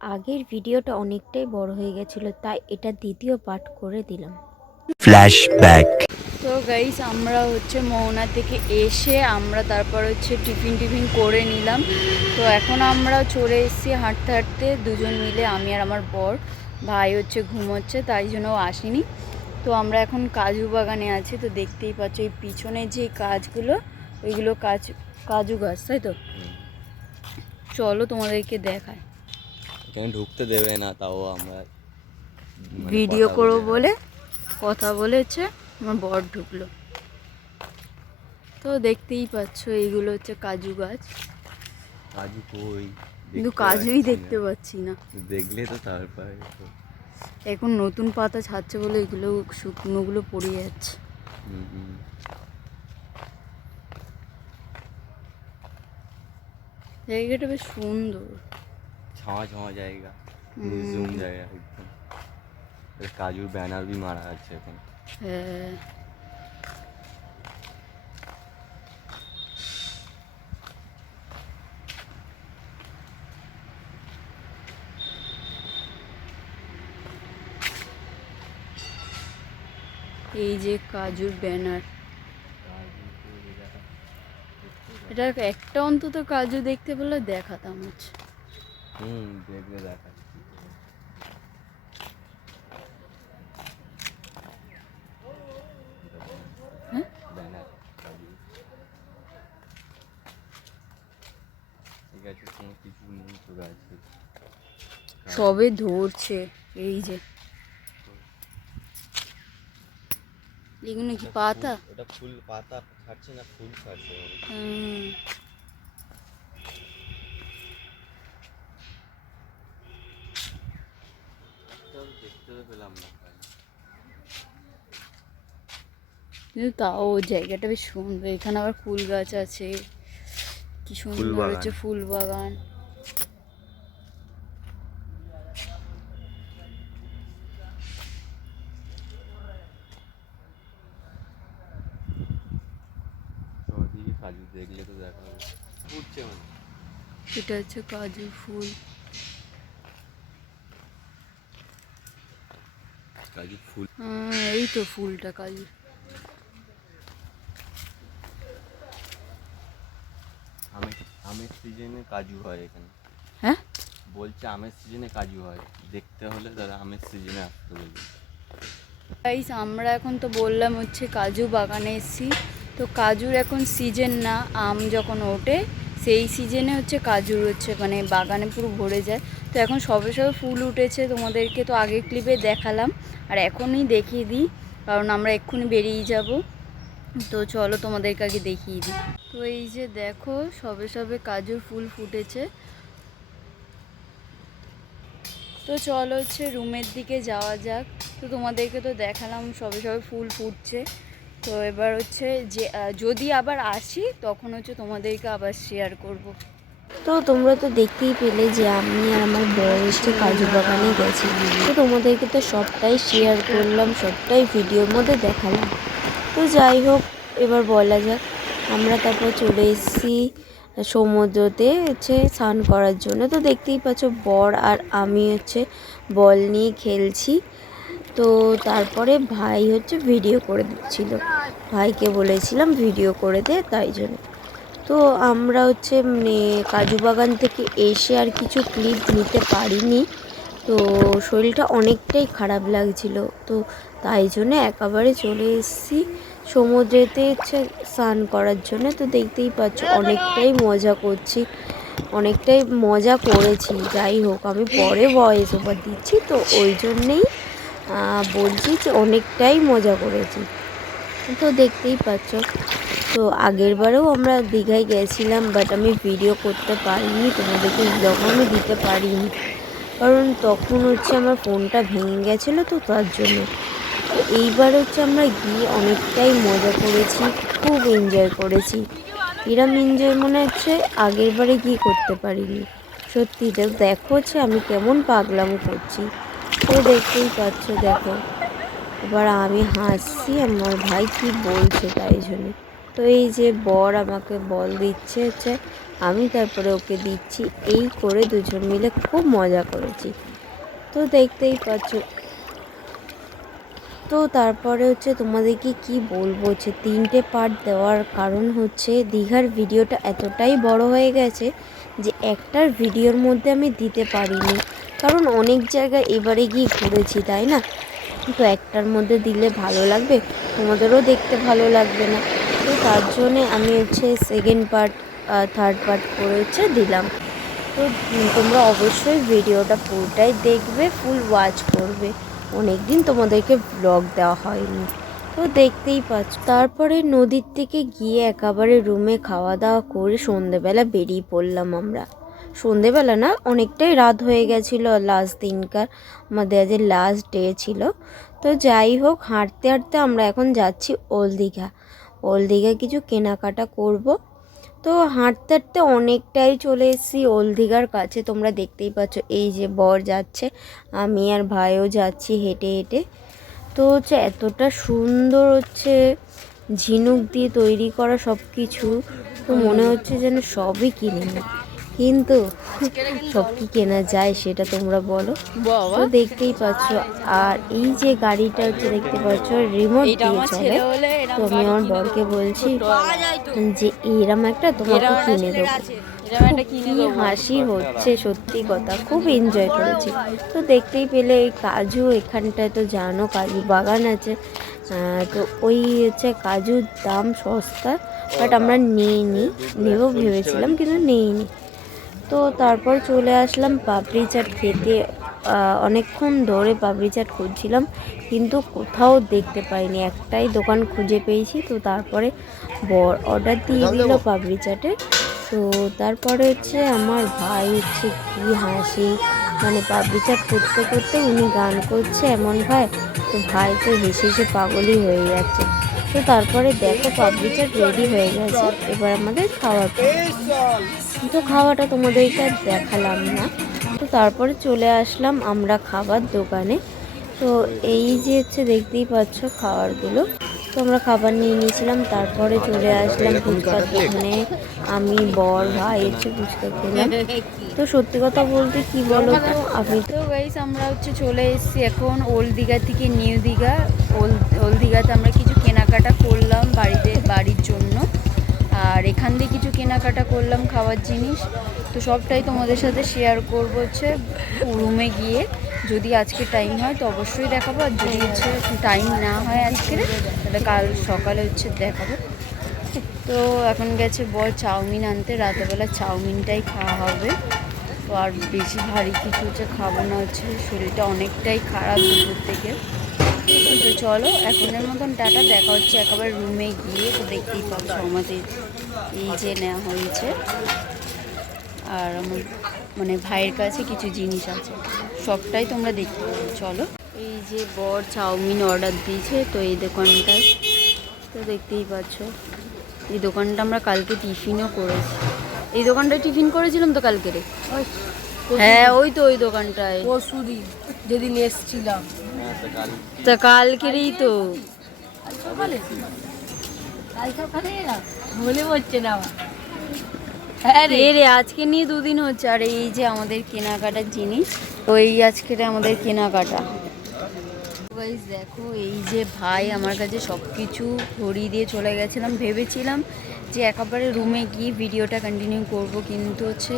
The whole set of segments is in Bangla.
আগের ভিডিওটা অনেকটাই বড় হয়ে গেছিল, তাই এটা দ্বিতীয় পার্ট করে দিলাম। ফ্ল্যাশব্যাক। তো গাইস আমরা মোহনা থেকে এসে আমরা তারপর টিফিন করে নিলাম। তো এখন আমরা চলে এসেছি হাঁটতে হাঁটতে দুজন মিলে, আমি আর আমার বর। ভাই ঘুমোচ্ছে, তাই জন্য আসেনি। তো আমরা এখন কাজু বাগানে আছি। তো দেখতেই পাচ্ছ এই পিছনে যে কাজগুলো, ওইগুলো কাজু গাছ, তাই তো? চলো তোমাদেরকে দেখায়। এখানে ঢুকতে দেবে না, তাও আমরা ভিডিও করবো বলে কথা বলেছে, আমার বর ঢুকলো। তো দেখতেই পাচ্ছ এইগুলো কাজু গাছ। কাজু কই, কিন্তু কাজুই দেখতে পাচ্ছি না। দেখলে তো তারপরে এখন নতুন পাতা ছাড়ছে বলে এগুলো শুকনোগুলো পড়ে যাচ্ছে। জায়গাটা বেশ সুন্দর, ছাওয়া ছাওয়া জায়গা, নির্জন জায়গা একদম। কাজুর ব্যানার भी মারা আছে এখন। হ্যাঁ, এই যে কাজুর ব্যানার। এটা একটা অন্তত কাজু দেখতে পেলে দেখাতাম। দেখলে দেখা। হ্যাঁ, ব্যানার কাজু। ঠিক আছে, কোনো কিছু নেই তো গাছে। সবে ধরছে। এই যে এগুলো কি পাতা? ওটা ফুল, পাতা ছাড়ছে না, ফুল ছাড়ছে। দেখতে তো পেলাম না। কিন্তু তাও জায়গাটা বেশ সুন্দর। এখানে আবার ফুল গাছ আছে, কি সুন্দর ফুল বাগান। কাজু দেখলে তো দেখা হবে, ফুটছে মানে। এটা কাজু ফুল। কাজু ফুল, এই তো ফুলটা কাজু। আমের সিজনে কাজু হয় এখানে। হ্যাঁ, বলছে আমের সিজনে কাজু হয়, দেখতে হলে তারা আমের সিজনে আসতে বলবে। গাইস আমরা এখন তো বললাম কাজু বাগানে এসেছি। তো কাজুর এখন সিজন না, আম যখন ওঠে সেই সিজনে কাজুর মানে বাগানে পুরো ভরে যায়। তো এখন সবে সবে ফুল উঠেছে, তোমাদেরকে তো আগের ক্লিপে দেখালাম, আর এখনই দেখিয়ে দিই কারণ আমরা এক্ষুনি বেরিয়ে যাব। তো চলো তোমাদেরকে আগে দেখিয়ে দিই। তো এই যে দেখো, সবে সবে কাজুর ফুল ফুটেছে। তো চলো রুমের দিকে যাওয়া যাক। তো তোমাদেরকে তো দেখালাম সবে সবে ফুল ফুটছে। তো এবার যে যদি আবার আসি তখন তোমাদেরকে আবার শেয়ার করব। তো তোমরা তো দেখতেই পেলে যে আমি আর আমার বর কাজু বাগানে গেছি। তো তোমাদেরকে তো সবটাই শেয়ার করলাম, সবটাই ভিডিওর মধ্যে দেখালাম। তো যাই হোক, এবার বলা যাক, আমরা তারপর চলে এসেছি সমুদ্রতে স্নান করার জন্য। তো দেখতেই পাচ্ছ বর আর আমি বল নিয়ে খেলছি। তো তারপরে ভাই ভিডিও করে দিচ্ছিল, ভাইকে বলেছিলাম ভিডিও করে দে, তাই জন্য। তো আমরা কাজু বাগান থেকে এসে আর কিছু ক্লিপ নিতে পারিনি। তো শরীরটা অনেকটাই খারাপ লাগছিল, তো তাই জন্য একেবারে চলে এসেছি সমুদ্রেতে স্নান করার জন্য। তো দেখতেই পাচ্ছ অনেকটাই মজা করছি, অনেকটাই মজা করেছি। যাই হোক, আমি পরে ভয়েস ওভার দিচ্ছি, তো ওই জন্যেই বলছি যে অনেকটাই মজা করেছি। তো দেখতেই পাচ্ছ, তো আগের বারেও আমরা দীঘায় গেছিলাম, বাট আমি ভিডিও করতে পারিনি, তোমাদেরকে ব্লগও আমি দিতে পারিনি, কারণ তখন আমার ফোনটা ভেঙে গেছিলো, তো তার জন্য। তো এইবার আমরা গিয়ে অনেকটাই মজা করেছি, খুব এনজয় করেছি। এরম এনজয় মনে আগের বারে গিয়ে করতে পারিনি। সত্যি দেখো আমি কেমন পাগলামো করছি। তো দেখতেই পাচ্ছ, দেখো এবার আমি হাসছি, আমার ভাই কি বলছে তাই জন্য। তো এই যে বর আমাকে বল দিচ্ছে আমি তারপরে ওকে দিচ্ছি, এই করে দুজন মিলে খুব মজা করেছি। তো দেখতেই পাচ্ছ। তো তারপরে হচ্ছে তোমাদেরকে কি বলবো, হচ্ছে 3টে পার্ট দেওয়ার কারণ হচ্ছে দীঘার ভিডিওটা এতটাই বড় হয়ে গেছে যে একটার ভিডিওর মধ্যে আমি দিতে পারিনি, কারণ অনেক জায়গায় এবারে গিয়ে ঘুরেছি তাই না। তো একটার মধ্যে দিলে ভালো লাগবে, তোমাদেরও দেখতে ভালো লাগবে না। তো তার জন্যে আমি হচ্ছে সেকেন্ড পার্ট থার্ড পার্ট করে হচ্ছে দিলাম। তো তোমরা অবশ্যই ভিডিওটা পুরোটাই দেখবে, ফুল ওয়াচ করবে। অনেক দিন তোমাদেরকে ব্লগ দেওয়া হয়নি, তো দেখতেই পাচ্ছ। তারপরে নদীর থেকে গিয়ে একেবারে রুমে খাওয়া দাওয়া করে সন্ধেবেলা বেরিয়ে পড়লাম আমরা। সন্ধেবেলা না, অনেকটাই রাত হয়ে গেছিলো, লাস্ট দিনকার আমাদের আজ লাস্ট ডে ছিল। তো যাই হোক, হাঁটতে হাঁটতে আমরা এখন যাচ্ছি ওল্ড দীঘা। ওল্ড দীঘা কিছু কেনাকাটা করব। তো হাঁটতে হাঁটতে অনেকটাই চলে এসেছি ওল্ড দীঘার কাছে। তোমরা দেখতেই পাচ্ছ, এই যে বর যাচ্ছে, আমি আর ভাইও যাচ্ছি হেঁটে হেঁটে। তো হচ্ছে এতটা সুন্দর হচ্ছে ঝিনুক দিয়ে তৈরি করা সব কিছু, তো মনে হচ্ছে যেন সবই কিনে নিই, কিন্তু সব কি কেনা যায় সেটা তোমরা বলো। তো দেখতেই পাচ্ছ, আর এই যে গাড়িটা হচ্ছে দেখতে পাচ্ছ রিমোট দিয়ে চলে। তো আমি আমার বরকে বলছি যে এরম একটা তোমাকে কিনে দেবো। কি হাসি হচ্ছে, সত্যি কথা, খুব এনজয় করেছি। তো দেখতেই পেলে এই কাজু, এখানটায় তো জানো কাজু বাগান আছে। তো ওই হচ্ছে কাজুর দাম সস্তা, বাট আমরা নিইনি, নেবো ভেবেছিলাম কিন্তু নিইনি। তো তারপর চলে আসলাম পাপড়ি চাট খেতে। অনেকক্ষণ ধরে পাপড়ি চাট খুঁজছিলাম কিন্তু কোথাও দেখতে পাইনি, একটাই দোকান খুঁজে পেয়েছি। তো তারপরে বর অর্ডার দিয়ে দিল পাপড়ি চাটের। তো তারপরে হচ্ছে আমার ভাই হচ্ছে কি হাসি, মানে পাপড়ি চাট করতে করতে উনি গান করছে এমন ভাই, তো ভাই তো হেসে হেসে পাগলই হয়ে যাচ্ছে। তো তারপরে দেখো পাপড়ি চাট রেডি হয়ে গেছে, এবার আমাদের খাওয়ার পালা। তো খাওয়াটা তোমাদেরকে আর দেখালাম না। তো তারপরে চলে আসলাম আমরা খাবার দোকানে। তো এই যে হচ্ছে দেখতেই পাচ্ছ খাবারগুলো, তো আমরা খাবার নিয়ে নিয়েছিলাম। তারপরে চলে আসলাম ফুচকার দোকানে, আমি বর ভাই হচ্ছে ফুচকা খেলাম। তো সত্যি কথা বলতে কি বলো তো, আমি তো গাইস আমরা হচ্ছে চলে এসেছি এখন ওল্ড দীঘা থেকে নিউ দীঘা। ওল্ড দীঘাতে আমরা কিছু কেনাকাটা করলাম বাড়ির জন্য, আর এখান দিয়ে কিছু কেনাকাটা করলাম খাবার জিনিস। তো সবটাই তোমাদের সাথে শেয়ার করবো হচ্ছে রুমে গিয়ে। যদি আজকে টাইম হয় তো অবশ্যই দেখাবো, আর যদি হচ্ছে টাইম না হয় আজকে তাহলে কাল সকালে হচ্ছে দেখাবো। তো এখন গেছে বল চাউমিন আনতে, রাতেরবেলা চাউমিনটাই খাওয়া হবে। তো আর বেশি ভারী কিছু হচ্ছে খাবো না, হচ্ছে শরীরটা অনেকটাই খারাপ দুপুর থেকে। তো চলো এখনের মতন টাটা, দেখা হচ্ছে একেবারে রুমে গিয়ে। তো দেখতেই পাচ্ছ আমাদের এই যে নেওয়া হয়েছে, আর আমার মানে ভাইয়ের কাছে কিছু জিনিস আছে, সবটাই তোমরা দেখতে পাবে। চলো, এই যে বর চাউমিন অর্ডার দিয়েছে, তো এই দোকানটায় তো দেখতেই পাচ্ছ। এই দোকানটা আমরা কালকে টিফিনও করেছি, এই দোকানটায় টিফিন করেছিলাম তো কালকে রে। হ্যাঁ ওই তো ওই দোকানটায় পরশুদিন যেদিন এসছিলাম, তা কালকেরই তো। মনে হচ্ছে না আমার। হ্যাঁ রে আজকে নিয়ে 2 দিন হচ্ছে। আর এই যে আমাদের কেনাকাটার জিনিস, তো এই আজকের আমাদের কেনাকাটা। গাইস দেখো, এই যে ভাই আমার কাছে সব কিছু ধরিয়ে দিয়ে চলে গেছিলাম। ভেবেছিলাম যে একেবারে রুমে গিয়ে ভিডিওটা কন্টিনিউ করব, কিন্তু হচ্ছে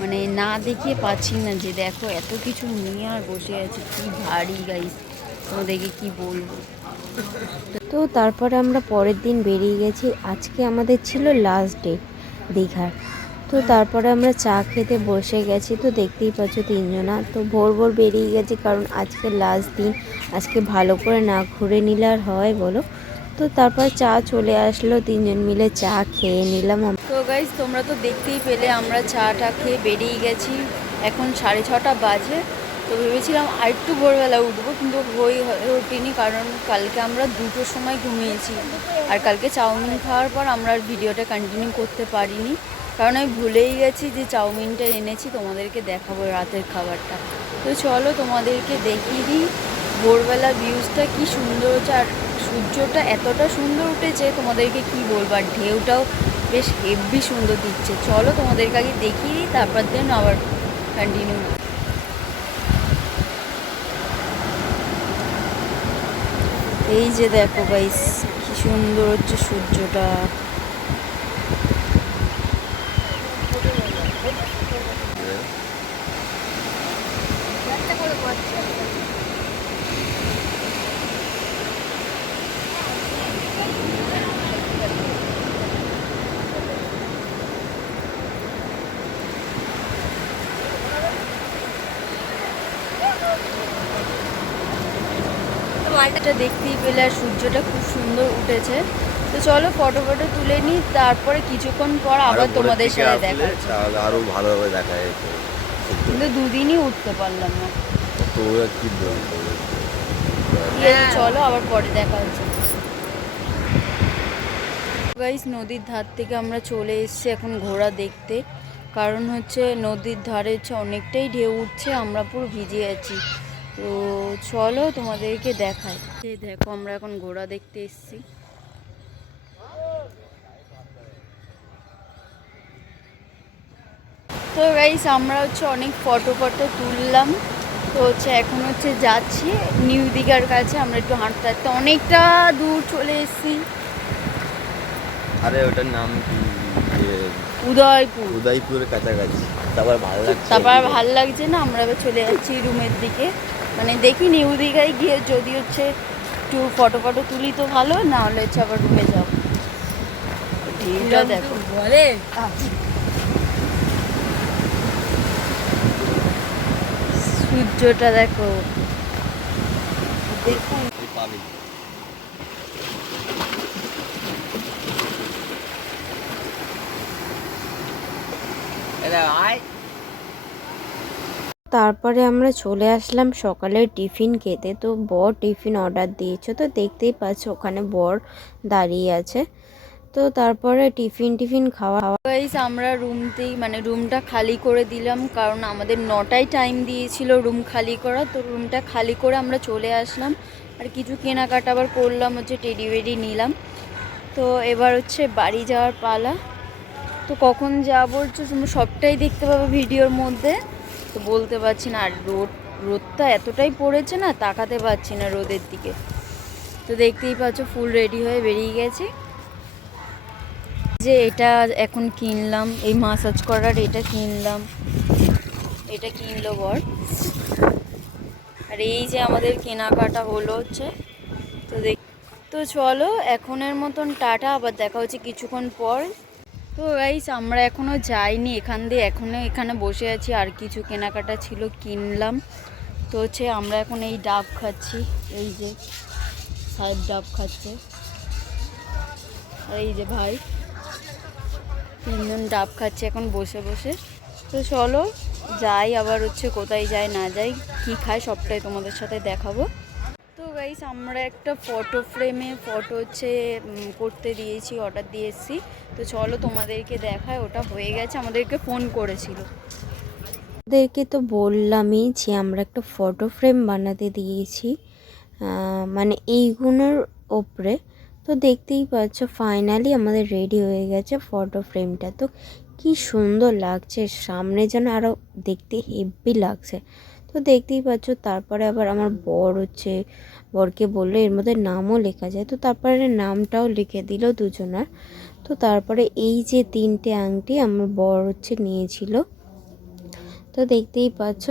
মানে না দেখিয়ে পাচ্ছি না। যে দেখো এত কিছু নিয়ে আর বসে আছে, কি ভারী গাইস, তোমাদেরকে কি বলবো। তো তারপরে আমরা পরের দিন বেরিয়ে গেছি। আজকে আমাদের ছিল লাস্ট ডে দীঘার। তো তারপরে আমরা চা খেতে বসে গেছি। তো দেখতেই পাচ্ছ 3জনা তো ভোর ভোর বেরিয়ে গেছি, কারণ আজকে লাস্ট দিন, আজকে ভালো করে না ঘুরে নিলে আর হয় বলো। তো তারপর চা চলে আসলো, 3জন মিলে চা খেয়ে নিলাম। তো গাইস তোমরা তো দেখতেই পেলে আমরা চাটা খেয়ে বেরিয়ে গেছি। এখন 6:30 বাজে। তো ভেবেছিলাম আরেকটু ভোরবেলা উঠবো, কিন্তু হয়ে ওঠেনি, কারণ কালকে আমরা 2টোর সময় ঘুমিয়েছি। আর কালকে চাউমিন খাওয়ার পর আমরা আর ভিডিওটা কন্টিনিউ করতে পারিনি, কারণ আমি ভুলেই গেছি যে চাউমিনটা এনেছি, তোমাদেরকে দেখাবো রাতের খাবারটা। তো চলো তোমাদেরকে দেখিয়ে দিই ভোরবেলা ভিউজটা কি সুন্দর হচ্ছে, আর সূর্যটা এতটা সুন্দর উঠেছে তোমাদেরকে কি বলবো। আর ঢেউটাও বেশ হেভি সুন্দর দিচ্ছে। চলো তোমাদেরকে আগে দেখিয়ে দিই, তারপর দেন আবার কন্টিনিউ। এই যে দেখো গাইস, কি সুন্দর হচ্ছে সূর্যটা। মালটা দেখতেই পেলে, আর সূর্যটা খুব সুন্দর উঠেছে। তো চলো ফটো ফটো তুলে নিই, তারপরে কিছুক্ষণ পর আবার তোমাদের সাথে দেখা হচ্ছে। তাহলে আরো ভালোভাবে দেখা যেত, কিন্তু দুদিনই উঠতে পারলাম না। তো ওরা কি বলবো। ঠিক আছে, চলো আবার পরে দেখা হচ্ছে। গাইস, নদীর ধার থেকে আমরা চলে এসেছি এখন ঘোড়া দেখতে। কারণ হচ্ছে নদীর ধারে হচ্ছে অনেকটাই ঢেউ উঠছে, আমরা পুরো ভিজে আছি। তো চলো তোমাদেরকে দেখাই। এই দেখো, আমরা এখন ঘোড়া দেখতে এসেছি। তো গাইস, আমরা হচ্ছে অনেক ফটো তুললাম। তো হচ্ছে এখন হচ্ছে যাচ্ছি নিউ দীঘার কাছে। আমরা একটু হাঁটতে হাঁটতে অনেকটা দূর চলে এসেছি। আরে ওটার নাম কি, উদয়পুরের কাছাকাছি। তারপর ভালো লাগছে না, আমরা এবার চলে যাচ্ছি রুমের দিকে। মানে দেখি নিউ দীঘায় গিয়ে যদি হচ্ছে একটু ফটো তুলি তো ভালো, না হলে হচ্ছে আবার রুমে যাবো। ভিউটা দেখো, বলে সূর্যটা দেখো। দেখুন পাবি। তারপরে আমরা চলে আসলাম সকালের টিফিন খেতে। তো বর টিফিন অর্ডার দিয়েছে, তো দেখতেই পাচ্ছ ওখানে বর দাঁড়িয়ে আছে। তো তারপরে টিফিন খাওয়া। গাইস, আমরা মানে রুমটা খালি করে দিলাম, কারণ আমাদের 9টায় টাইম দিয়েছিল রুম খালি করা। তো রুমটা খালি করে আমরা চলে আসলাম। আর কিছু কেনাকাটা আবার করলাম, হচ্ছে টেডি বেডি নিলাম। তো এবার হচ্ছে বাড়ি যাওয়ার পালা। তো কখন যাবো হচ্ছে তোমরা সবটাই দেখতে পাবে ভিডিওর মধ্যে। তো বলতে পারছি না, আর রোদটা এতটাই পড়েছে না, তাকাতে পারছি না রোদের দিকে। তো দেখতেই পাচ্ছ ফুল রেডি হয়ে বেরিয়ে গেছি। যে এটা এখন কিনলাম, এই মাসাজ করার এটা কিনলাম, এটা কিনলো বর। আর এই যে আমাদের কেনাকাটা হলো হচ্ছে। তো চলো এখনের মতন টাটা, আবার দেখা হচ্ছে কিছুক্ষণ পর। তো গাইস, আমরা এখনও যাইনি এখান দিয়ে, এখানে বসে আছি। আর কিছু কেনাকাটা ছিল, কিনলাম। তো হচ্ছে আমরা এখন এই ডাব খাচ্ছি, এই যে সাহেব ডাব খাচ্ছে। আর এই যে ভাই, তিনজন ডাব খাচ্ছে এখন বসে বসে। তো চলো যাই, আবার হচ্ছে কোথায় যাই না যাই, কি খাই সবটাই তোমাদের সাথে দেখাবো। তো গাইস, আমরা একটা ফ্রেমে ফটো হচ্ছে করতে দিয়েছি, অর্ডার দিয়ে এসেছি। তো চলো তোমাদেরকে দেখায়, ওটা হয়ে গেছে, আমাদেরকে ফোন করেছিল। ওদেরকে তো বললামই যে আমরা একটা ফটো ফ্রেম বানাতে দিয়েছি, মানে এইগুলোর ওপরে। তো দেখতেই পাচ্ছ ফাইনালি আমাদের রেডি হয়ে গেছে ফটো ফ্রেমটা। তো কি সুন্দর লাগছে, সামনে যেন আরও দেখতে হেভি লাগছে। তো দেখতেই পাচ্ছ। তারপরে আবার আমার বরকে বললো এর মধ্যে নামও লেখা যায়। তো তারপরে নামটাও লিখে দিল দুজনার। তো তারপরে এই যে 3টে আংটি আমার বর নিয়েছিল। তো দেখতেই পাচ্ছ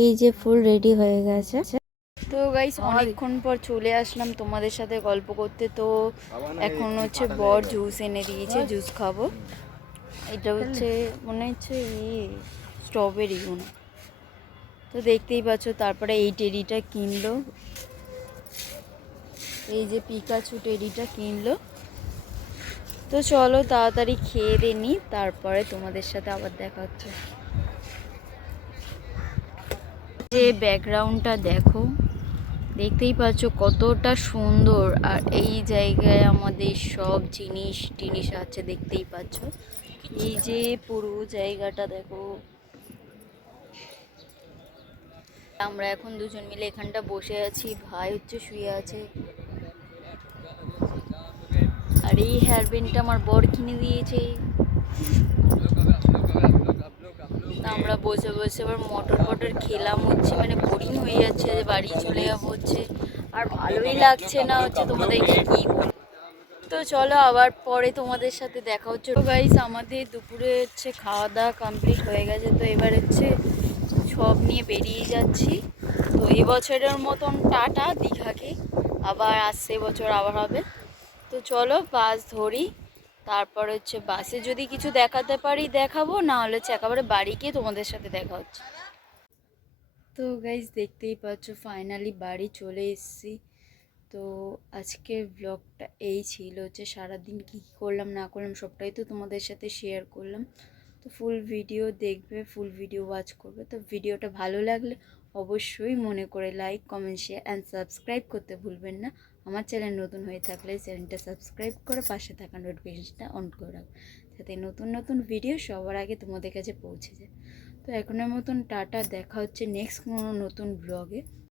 এই যে ফুল রেডি হয়ে গেছে। তো গাইস, অনেকক্ষণ পর চলে আসলাম তোমাদের সাথে গল্প করতে। তো এখন হচ্ছে বর জুস এনে দিয়েছে, জুস খাবো। এটা হচ্ছে মনে হচ্ছে স্ট্রবেরি গুণ। তো দেখতেই পাচ্ছ। তারপরে এই টেডিটা কিনলো, এই যে পিকাচু টেডিটা কিনলো। তো চলো তাড়াতাড়ি খেয়ে দিয়ে নিই, তারপরে তোমাদের সাথে আবার দেখা হচ্ছে। যে ব্যাকগ্রাউন্ডটা দেখো, দেখতেই পাচ্ছ কতটা সুন্দর। আর এই জায়গায় আমাদের সব জিনিস আছে, দেখতেই পাচ্ছ। এই যে পুরো জায়গাটা দেখো। আমরা এখন দুজন মিলে এখানটা বসে আছি, ভাই হচ্ছে শুয়ে আছে। আর এই হেয়ার ব্যান্ডটা আমার বর কিনে দিয়েছে। তা আমরা বসে বসে আবার মটর খেলাম হচ্ছে, মানে বোরিং হয়ে যাচ্ছে যে বাড়ি চলে যাবো হচ্ছে, আর ভালোই লাগছে না হচ্ছে তোমাদেরকে কি বলবো। তো চলো আবার পরে তোমাদের সাথে দেখা হচ্ছে। তো গাইস আমাদের দুপুরে হচ্ছে খাওয়া দাওয়া কমপ্লিট হয়ে গেছে, তো এবার হচ্ছে সব নিয়ে বেরিয়ে যাচ্ছি। তো এবছরের মতন টাটা দীঘাকে, আবার আসছে বছর আবার হবে। তো চলো বাস ধরি, তারপর হচ্ছে বাসে যদি কিছু দেখাতে পারি দেখাবো, না হলে হচ্ছে একেবারে বাড়ি গিয়ে তোমাদের সাথে দেখা হচ্ছে। তো গাইজ দেখতেই পাচ্ছ ফাইনালি বাড়ি চলে এসেছি। তো আজকের ব্লগটা এই ছিল, হচ্ছে সারাদিন কী কী করলাম না করলাম সবটাই তো তোমাদের সাথে শেয়ার করলাম। তো ফুল ভিডিও দেখবে, ফুল ভিডিও ওয়াচ করবে। তো ভিডিওটা ভালো লাগলে অবশ্যই মনে করে like comment share and subscribe করতে ভুলবেন না। আমার চ্যানেল নতুন হয়ে থাকলে চ্যানেলটা সাবস্ক্রাইব করে পাশে থাকা নোটিফিকেশনটা অন করে রাখো, যাতে নতুন নতুন ভিডিও সবার আগে তোমাদের কাছে পৌঁছে যায়। তো এখনের মতন টাটা, দেখা হচ্ছে নেক্সট কোনো নতুন ব্লগে।